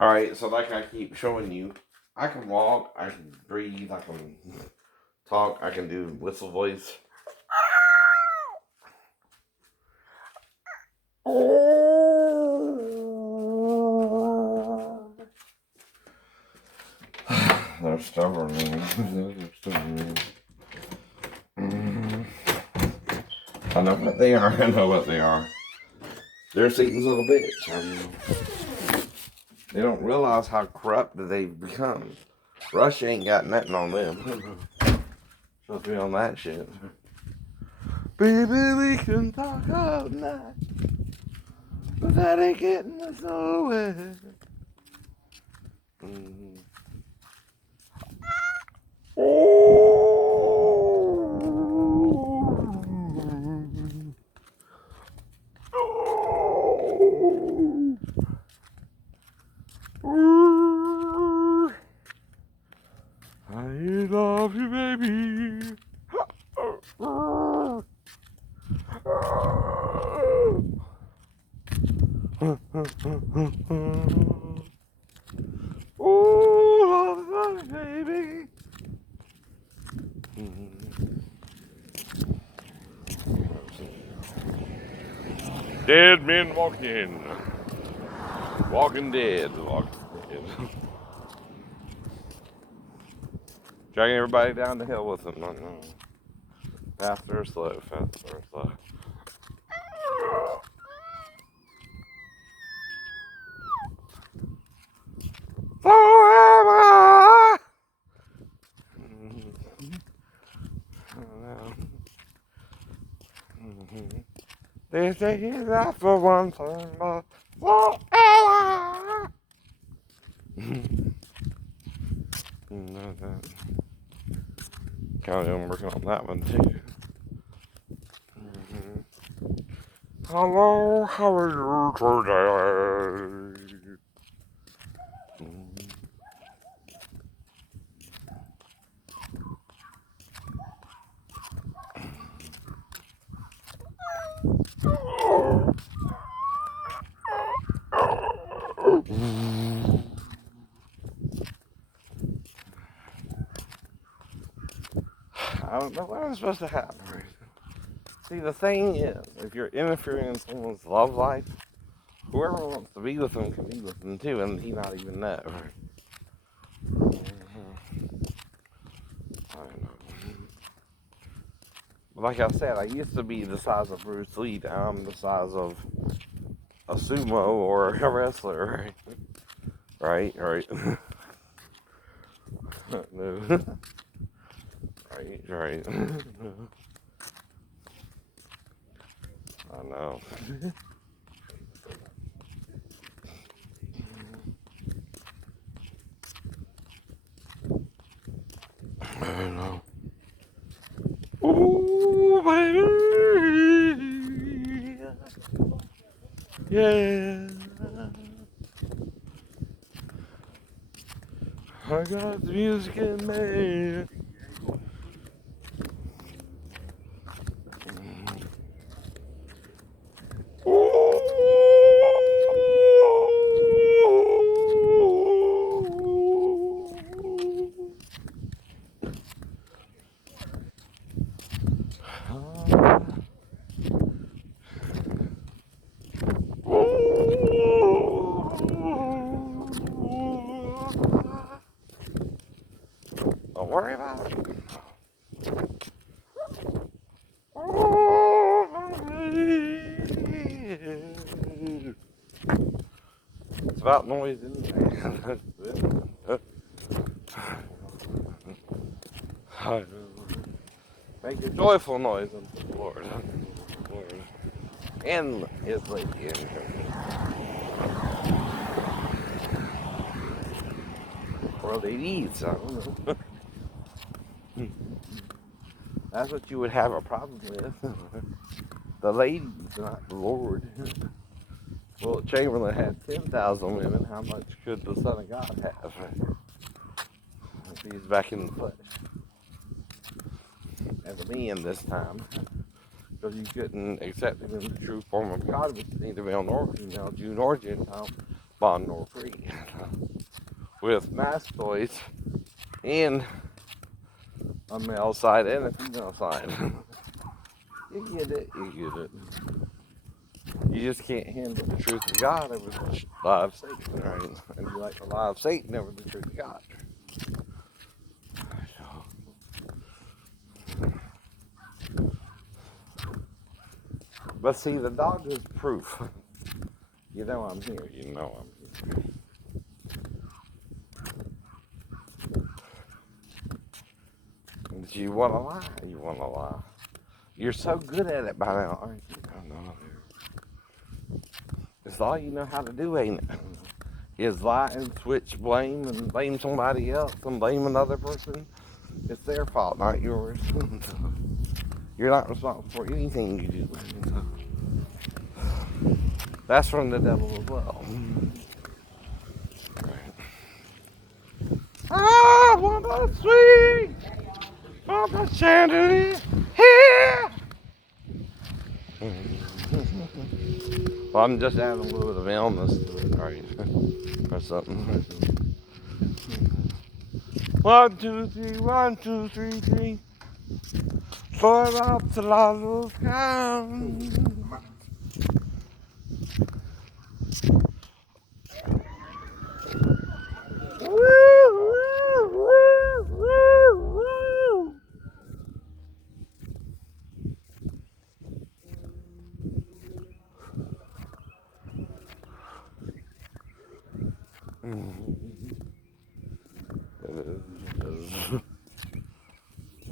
Alright, so like I keep showing you, I can walk, I can breathe, I can talk, I can do whistle voice. They're stubborn, man. They're stubborn, man. I know what they are. I know what they are. They're Satan's little bitch. I mean, they don't realize how corrupt that they've become. Russia ain't got nothing on them. Supposed to be on that shit. Baby, we can talk all night, but that ain't getting us nowhere. I love you, baby. Oh, love you, baby. Dead men walking. Walking dead. Walking dead. Dragging everybody down the hill with them. Faster or slow, faster or slow. So am I. They say that for one thing, but so am I. Kind of working on that one too. Hello, how are you today? I don't know what I'm supposed to have. See, the thing is, if you're interfering in someone's love life, whoever wants to be with them can be with them too, and he not even know. I know. But like I said, I used to be the size of Bruce Lee. Now I'm the size of a sumo or a wrestler. Right? Right. No. Right. I know. I know. Ooh, baby. Yeah. I got the music in me. Don't worry about it. It's about noise, isn't it? Make a joyful noise unto the Lord. And his lady in him. Or ladies, I don't know. That's what you would have a problem with. The ladies, not the Lord. Well, Chamberlain had 10,000 women. How much could the Son of God have? If he's back in the flesh. As a man this time. Because you couldn't accept him in the true form of God, which neither male nor female, Jew nor Gentile, Bon Nor Free with Mastoids and a male side and a female side. You get it, you get it. You just can't handle the truth of God over the lie of Satan, right? And you like the lie of Satan over the truth of God. But see, the dog is proof. You know I'm here. You know I'm here. But you want to lie. You want to lie. You're so good at it by now, aren't you? I know. It's all you know how to do, ain't it? Is lie and switch blame and blame somebody else and blame another person. It's their fault, not yours. You're not responsible for anything you do. That's from the devil as well. Right. I want a sweet, want a chandelier here. Well, I'm just adding a little bit of illness to it, right? Or something. 1, 2, 3, 1, 2, 3, 3. 4 up to lose count. Woo, woo, woo, woo, woo.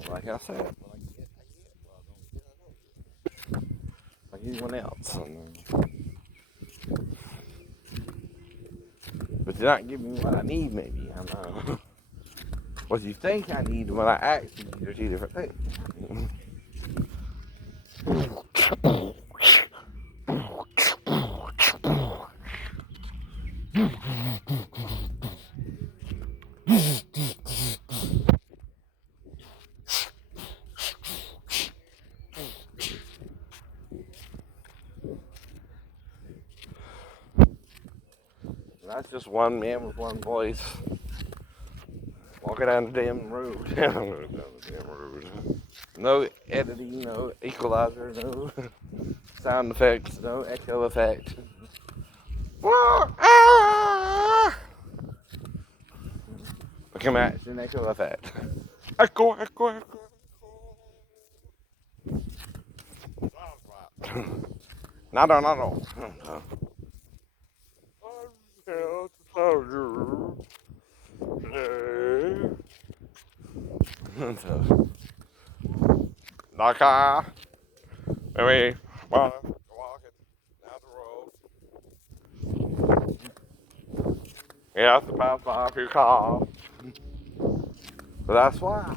Like I said, like anyone else. But you're not giving me what I need, maybe. I know. What you think I need when I actually need are two different things. That's just one man with one voice. Walking down the damn road. Down the damn road. No editing, no equalizer, no sound effects, no echo effect. Come at an echo effect. Echo, echo, echo. No. Naka, maybe walking down the road. You have to pass by a few cars. But that's why.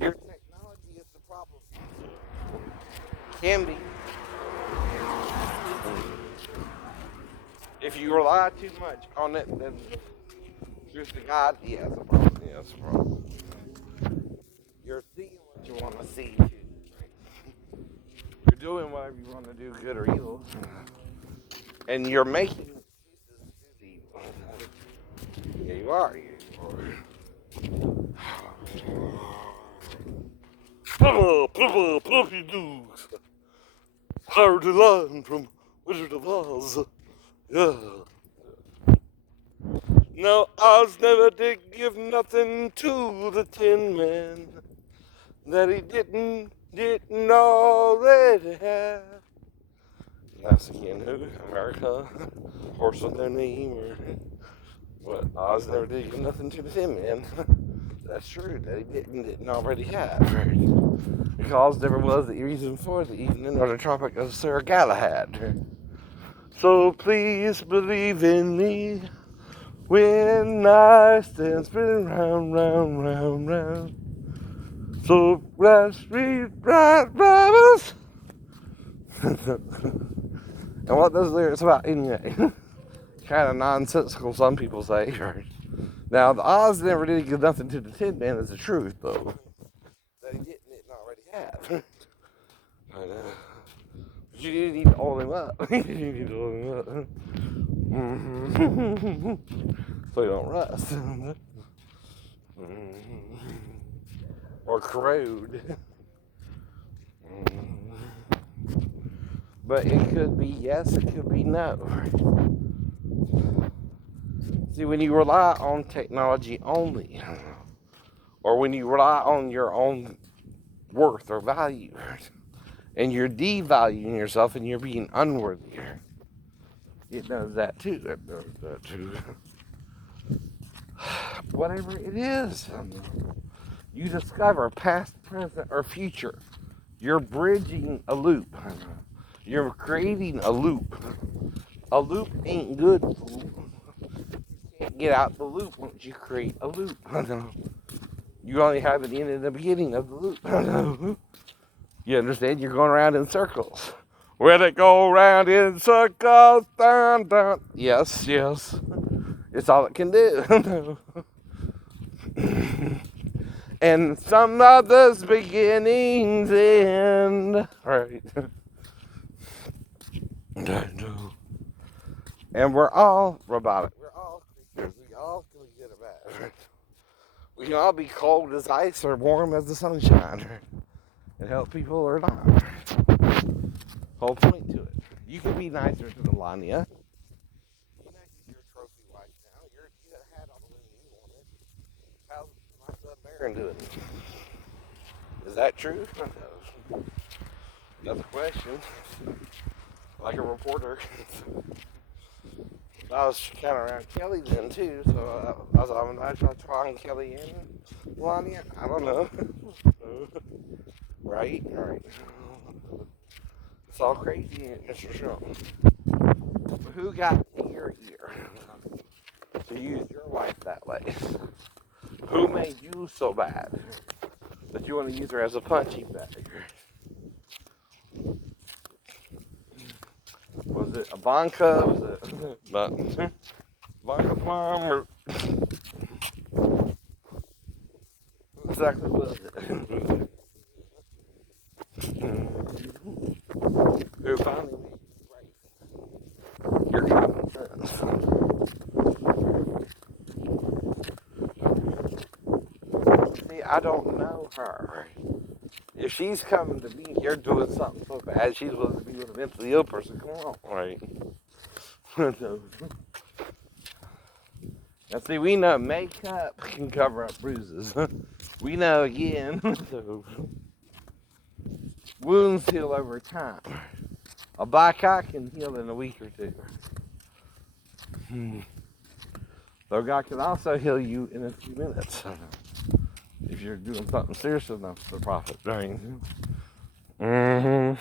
Your technology is the problem. Can be. If you rely too much on it, then here's the God. Yeah, that's a problem. Yeah, that's a problem. You're seeing what you want to see, too. You're doing whatever you want to do, good or evil. And you're making excuses to do evil. Yeah, you are. Puppy dogs. Hard to learn from Wizard of Oz. Yeah. No, Oz never did give nothing to the Tin Man that he didn't already have. That's again who? America, horse with no name, or what? Oz never did give nothing to the Tin Man. That's true, that he didn't already have, right? Because there was the reason for the evening or the Tropic of Sir Galahad. So please believe in me when I stand spinning round, round, round, round. So let's read right brothers. And what those lyrics about anyway? Kind of nonsensical, some people say. Right? Now, the Oz never did give nothing to the Tin Man is the truth, though. That he didn't already have. But you didn't need to hold him up. You didn't need to hold him up. So you don't rust. Or corrode. But it could be yes, it could be no. See, when you rely on technology only, or when you rely on your own worth or value, and you're devaluing yourself and you're being unworthy, it does that too. It does that too. Whatever it is, you discover past, present, or future. You're bridging a loop. You're creating a loop. A loop ain't good, fool. You can't get out the loop once you create a loop. You only have an end and the beginning of the loop. You understand? You're going around in circles. Will it go round in circles? Dun, dun. Yes, yes. It's all it can do. And some others beginnings end. Right. And we're all robotic. We're all creatures. We all feel good about it. We can all be cold as ice or warm as the sunshine. And help people or not. Whole point to it. You can be nicer to Melania. Be nice to your trophy wife now. You had all the women you wanted. How's my son Baron doing? Is that true? Another question. Like a reporter. I was kind of around Kelly then too, so I was on trying Kelly and Melania. I don't know. Right? It's all crazy, Mr. Trump. But who got your ear to use your wife that way? Who made you so bad that you want to use her as a punching bag? Was it Ivanka? Was it Ivanka's mom? Or what exactly was it? Who finally made you right? Your common sense. See, I don't know her. If she's coming to me, you're doing something so bad, she's willing to be with a mentally ill person. Come on, right? Now, see, we know makeup can cover up bruises. We know again, so wounds heal over time. A black eye can heal in a week or two. Though God can also heal you in a few minutes. If you're doing something serious enough for profit, right? Mm-hmm.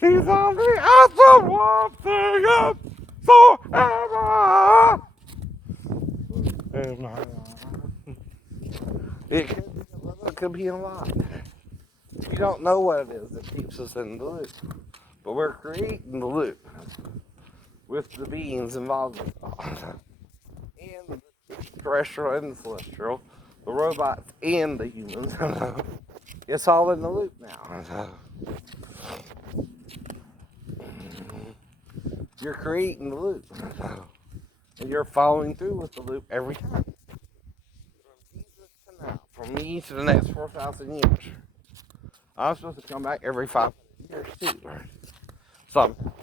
He's on the awesome one thing up forever. It could be a lot. We don't know what it is that keeps us in the loop, but we're creating the loop with the beings involved and the terrestrial and the celestial, the robots and the humans. It's all in the loop now. You're creating the loop, and you're following through with the loop every time. From Jesus to now, from me to the next 4,000 years. I'm supposed to come back every 500 years too. Somehow.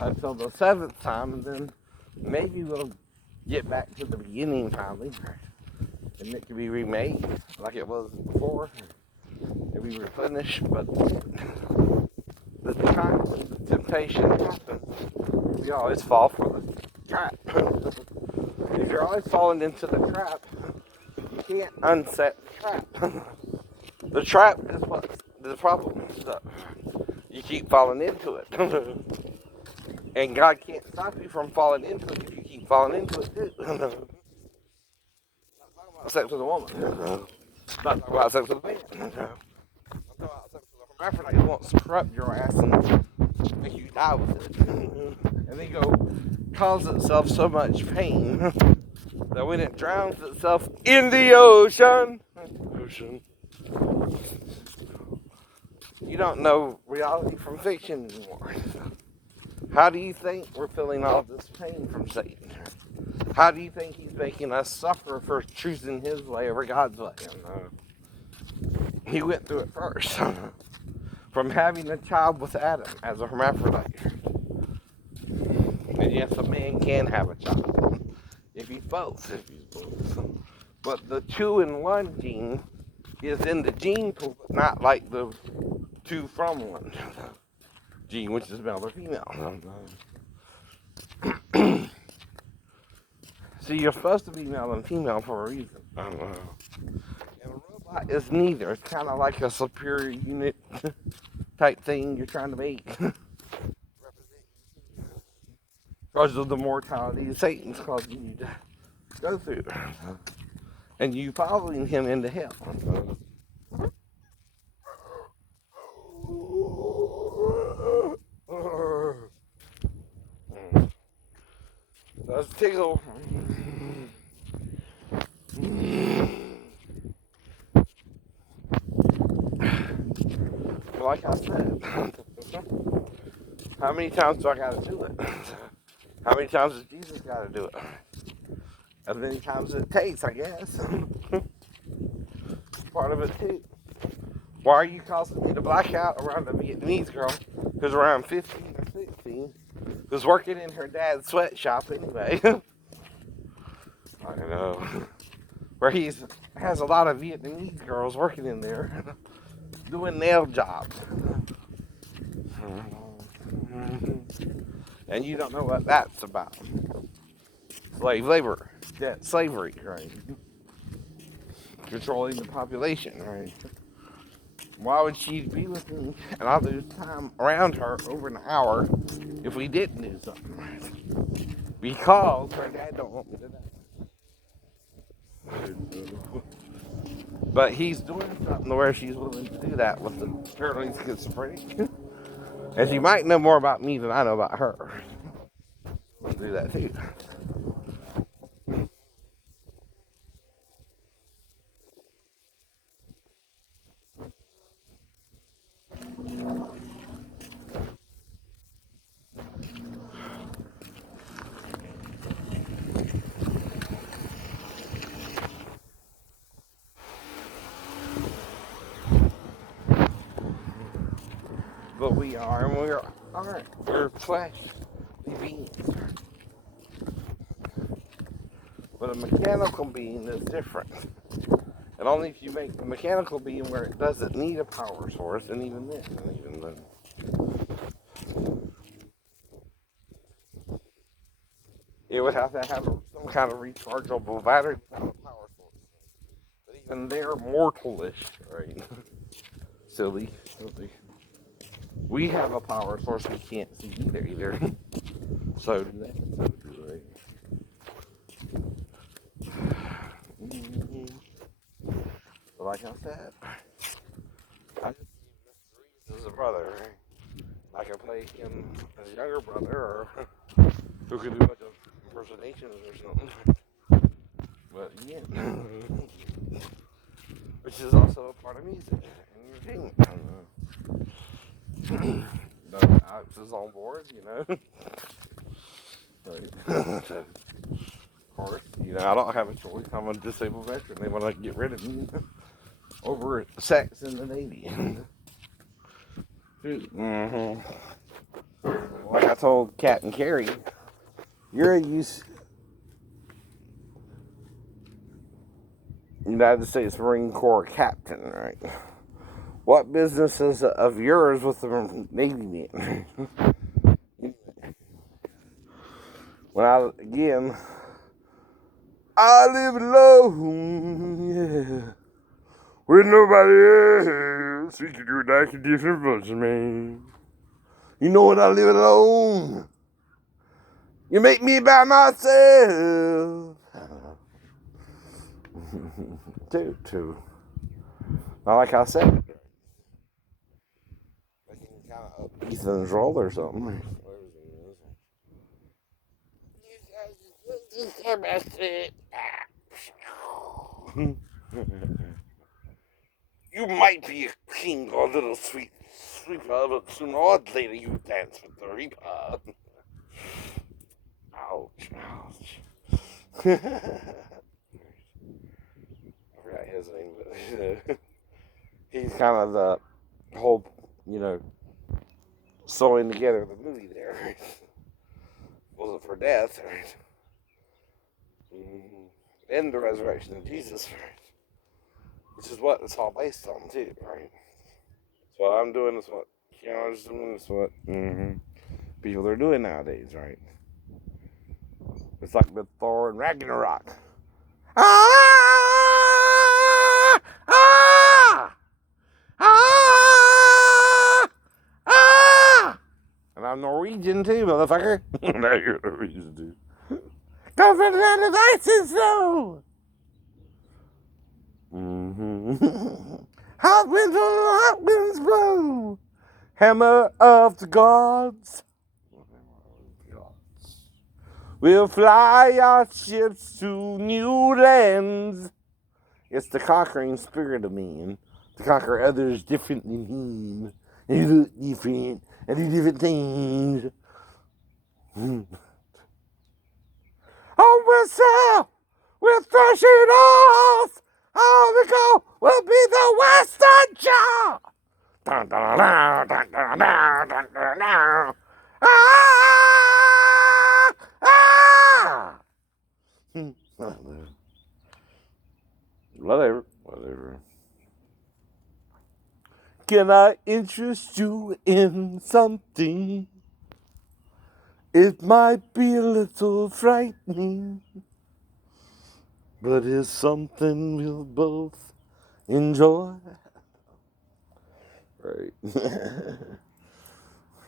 Until the 7th time, and then maybe we'll get back to the beginning finally, and it can be remade like it was before, and be replenished. But the time when the temptation happens, we always fall for the trap. If you're always falling into the trap, you can't unset the trap. The trap is what's the problem. So you keep falling into it. And God can't stop you from falling into it if you keep falling into it too. Not talking about sex with a woman. Not talking about sex with a man. I'm talking about sex with a hermaphrodite who wants to corrupt your ass and make you die with it. And then go cause itself so much pain that when it drowns itself in the ocean, you don't know reality from fiction anymore. How do you think we're feeling all this pain from Satan? How do you think he's making us suffer for choosing his way over God's way? He went through it first. From having a child with Adam as a hermaphrodite. And yes, a man can have a child. If he's both. But the 2-in-1 gene is in the gene pool, but not like the 2 from 1 gene, which is male or female. See, you're supposed to be male and female for a reason. And a robot is neither. It's kind of like a superior unit type thing you're trying to make. Because of the mortality Satan's causing you to go through. And you following him into hell. Let's tickle. Like I said, how many times do I got to do it? How many times does Jesus got to do it? As many times as it takes, I guess. Part of it too. Why are you causing me to black out around the Vietnamese girl who's around 15 or 16, who's working in her dad's sweatshop anyway? I know. Where he has a lot of Vietnamese girls working in there doing nail jobs. And you don't know what that's about. Slave labor. Yeah, slavery, right? Controlling the population, right? Why would she be with me and I'll lose time around her over an hour if we didn't do something? Because her dad don't want me to die. But he's doing something where she's willing to do that with the apparently schizophrenic. And she might know more about me than I know about her. I'll do that too. But we are, and we aren't. We're flesh beings. But a mechanical being is different. And only if you make the mechanical being where it doesn't need a power source, and even then, it would have to have some kind of rechargeable battery without a power source. But even they're mortalish, right? Silly. We have a power source we can't see either. So do they. But like I said, I just see Mr. Reeves as a brother. I can play him as a younger brother, or who could do a bunch of impersonations or something. But yeah, which is also a part of music and entertainment. But Alex is on board, Of course, I don't have a choice. I'm a disabled veteran. They want to get rid of me over sex in the Navy. Mm-hmm. Like I told Captain Carey, you're a United States Marine Corps captain, right? What business is of yours with the Navy men? I live alone, yeah, with nobody else. We could do it like a different bunch, man. You know when I live alone, you make me by myself. Too. Not like I said. They can kind of up Ethan's role or something. I missed it. You might be a king or a little sweet sweeper, but sooner or later you dance with the reaper. Ouch, ouch. I forgot his name, but he's kind of the whole, sewing together the movie there. Right? Wasn't for death, right? And the resurrection of Jesus, right? Which is what it's all based on, too, right? So what I'm doing is what Keanu's doing is what people are doing nowadays, right? It's like with Thor and Ragnarok. Ah! Ah! Ah! Ah! And I'm Norwegian too, motherfucker. Now you're Norwegian too. Come from the ice and snow. Hot winds blow. Hammer of the gods. We'll fly our ships to new lands. It's the conquering spirit of man. To conquer others different than him. And you look different and do different things. On whistle, we'll thrash it off. On the go will be the Western Jaw. Dun, dun, dun, dun, dun, dun, dun, dun, dun. Ah! Ah! Whatever. Can I interest you in something? It might be a little frightening, but it's something we'll both enjoy. Right.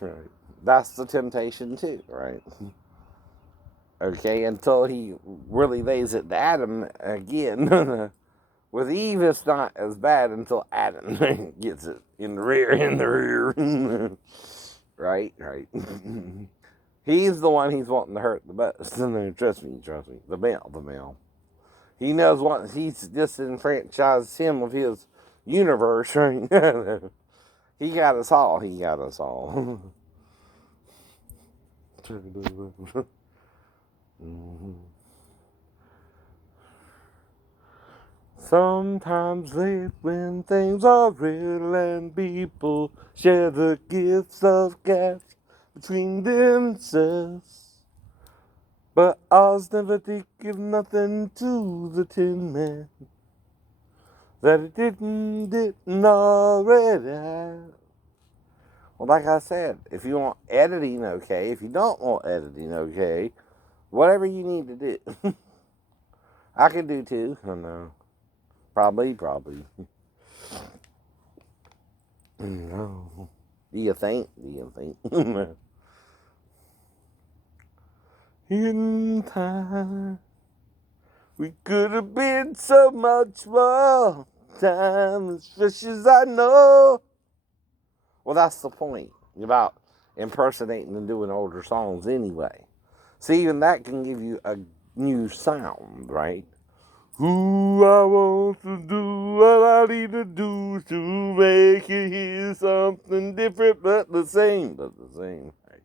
Right. That's the temptation too, right? Okay, until he really lays it to Adam again. With Eve, it's not as bad until Adam gets it in the rear. Right. He's the one he's wanting to hurt the most. Trust me. The male. He knows what he's disenfranchised him of his universe, right? He got us all. Sometimes late when things are real and people share the gifts of gab between themselves. But Oz never did give nothing to the Tin Man that it didn't already have. Well, like I said, if you want editing, okay. If you don't want editing, okay. Whatever you need to do. I can do too. I don't know. Probably. No. Do you think? In time, we could have been so much more. Time as fresh as I know. Well, that's the point about impersonating and doing older songs anyway. See, even that can give you a new sound, right? Who I want to do, what I need to do to make it hear something different but the same. Right?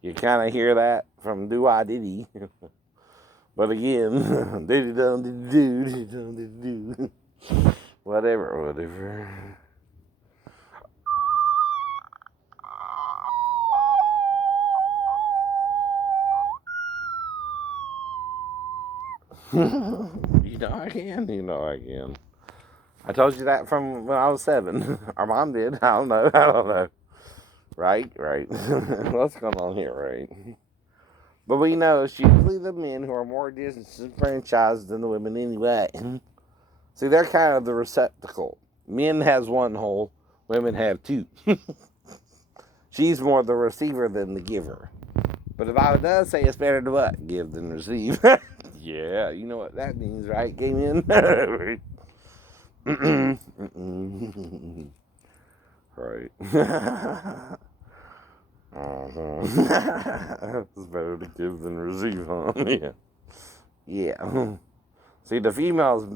You kind of hear that from Do-I-Diddy. But again, diddy-dum-diddy-do. Whatever. You know I can. I told you that from when I was 7. Our mom did. I don't know. Right. What's going on here, right? But we know it's usually the men who are more disenfranchised than the women anyway. See, they're kind of the receptacle. Men has one hole, women have 2. She's more the receiver than the giver. But if I does say it's better to what? Give than receive. Yeah, you know what that means, right? Came in. Right. It's better to give than receive, huh? Yeah. Yeah. See, the female's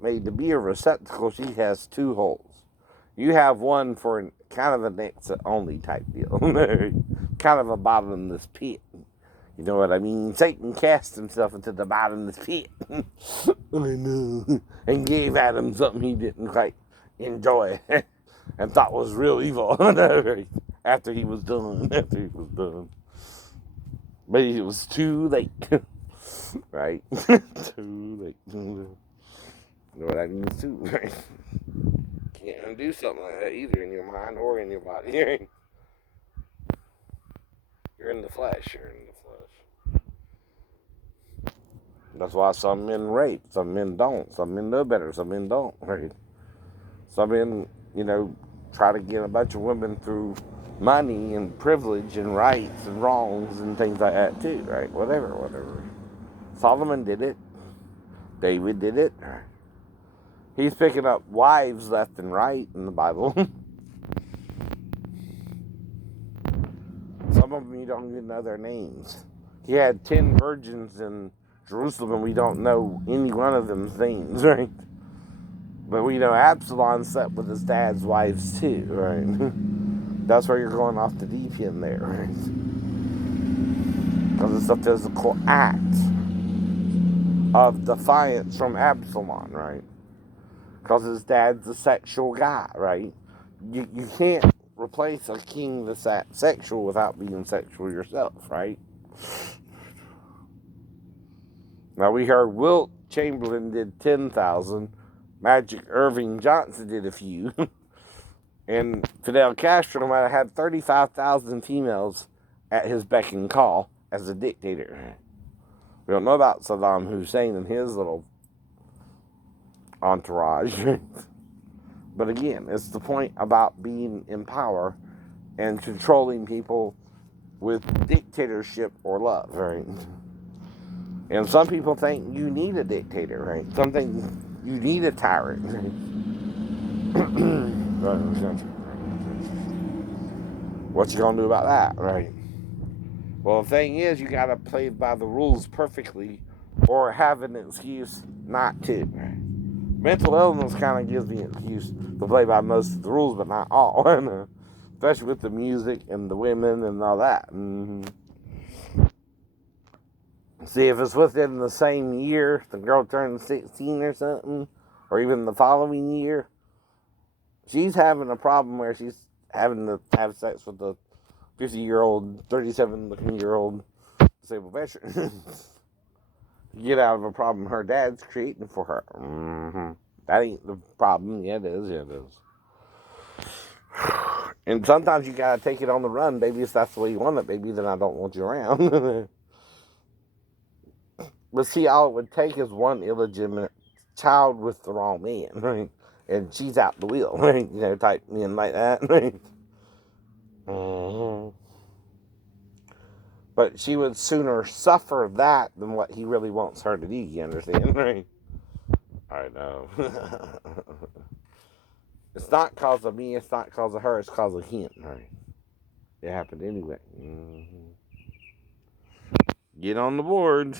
made to be a receptacle. She has two holes. You have one for kind of an exit only type deal. Kind of a bottomless pit. You know what I mean? Satan cast himself into the bottomless pit. I know. And gave Adam something he didn't quite enjoy and thought was real evil after he was done. After he was done. But it was too late. Right? Too late. You know what that means too, right? Can't undo something like that either in your mind or in your body. You're in the flesh. You're in the flesh. That's why some men rape, some men don't. Some men know better, some men don't, right? Some men, try to get a bunch of women through money and privilege and rights and wrongs and things like that too, right? Whatever. Solomon did it. David did it. He's picking up wives left and right in the Bible. Some of them you don't even know their names. He had 10 virgins in Jerusalem and we don't know any one of them's names, right? But we know Absalom slept with his dad's wives too, right? That's where you're going off the deep end there, right? Because it's a physical act of defiance from Absalom, right? Because his dad's a sexual guy, right? You can't replace a king that's sexual without being sexual yourself, right? Now we heard Wilt Chamberlain did 10,000, Magic Irving Johnson did a few, and Fidel Castro might have had 35,000 females at his beck and call as a dictator. We don't know about Saddam Hussein and his little entourage. But again, it's the point about being in power and controlling people with dictatorship or love, right? And some people think you need a dictator, right? Some think you need a tyrant, right? What you gonna do about that, right? Well, the thing is, you gotta play by the rules perfectly or have an excuse not to. Mental illness kind of gives me an excuse to play by most of the rules, but not all. Especially with the music and the women and all that. Mm-hmm. See, if it's within the same year, the girl turned 16 or something, or even the following year, she's having a problem where she's having to have sex with a 50-year-old, 37-looking-year-old disabled veteran. Get out of a problem her dad's creating for her. Mm-hmm. That ain't the problem. Yeah, it is. Yeah, it is. And sometimes you gotta take it on the run, baby. If that's the way you want it, baby, then I don't want you around. But see, all it would take is one illegitimate child with the wrong man, right? And she's out the wheel, right? Type men like that, right? Mm-hmm. But she would sooner suffer that than what he really wants her to do, you understand, right? I know. It's not cause of me, it's not cause of her, it's cause of him, right? It happened anyway. Mm-hmm. Get on the board.